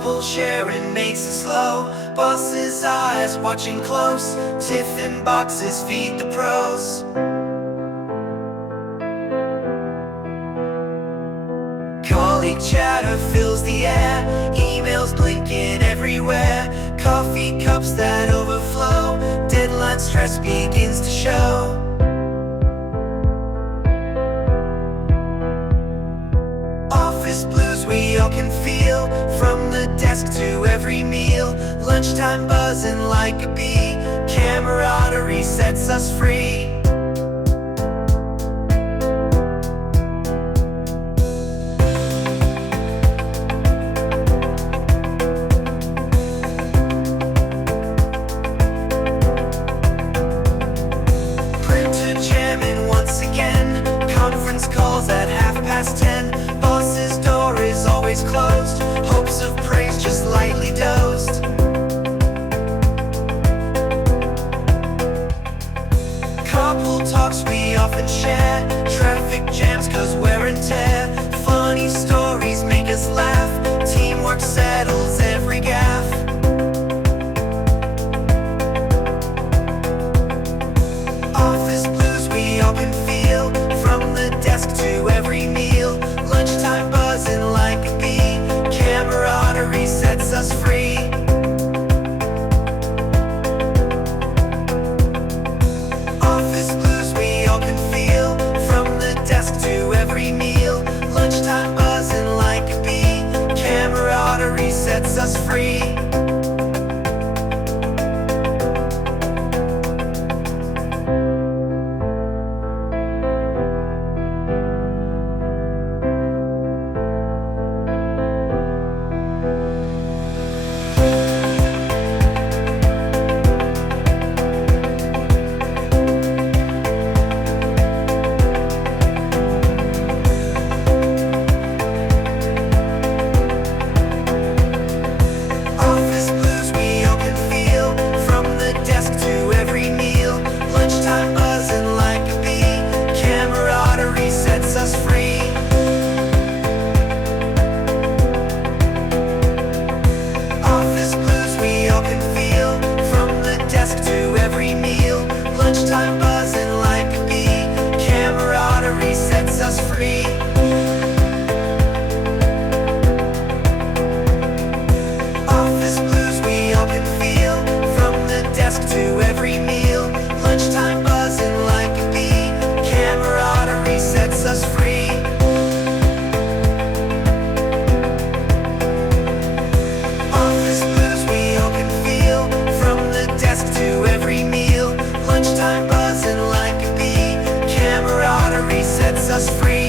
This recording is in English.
Carpool sharing makes it slow. Boss's eyes watching close. Tiffin boxes feed the pros. Colleague chatter fills the air. Emails blinking everywhere. Coffee cups that overflow. Deadline stress begins to show. Office blues we all can feel, from the desk to every meal. Lunchtime buzzing like a bee. Camaraderie sets us free. Conference calls at 10:30. Boss's door is always closed. Hopes of praise just lightly dosed. Carpool talks we often share. Traffic jams cause wear and tear. Funny stories make us laugh. Teamwork settles every gaffe. Office blues we all can feel, from the desk to every meal. Lunchtime buzzing like a bee. Camaraderie sets us free. Office blues we all can feel, from the desk to every meal. Lunchtime buzzing like a bee. Camaraderie sets us free. Us free. Office blues we all can feel, from the desk to every meal. Lunchtime buzzing like a bee. Camaraderie sets us free. Office blues we all can feel, from the desk to every meal. Lunchtime buzzing like a bee. Camaraderie sets us free. Office blues we all can feel, from the desk to every meal. Lunchtime buzzing like a bee. Camaraderie sets us free.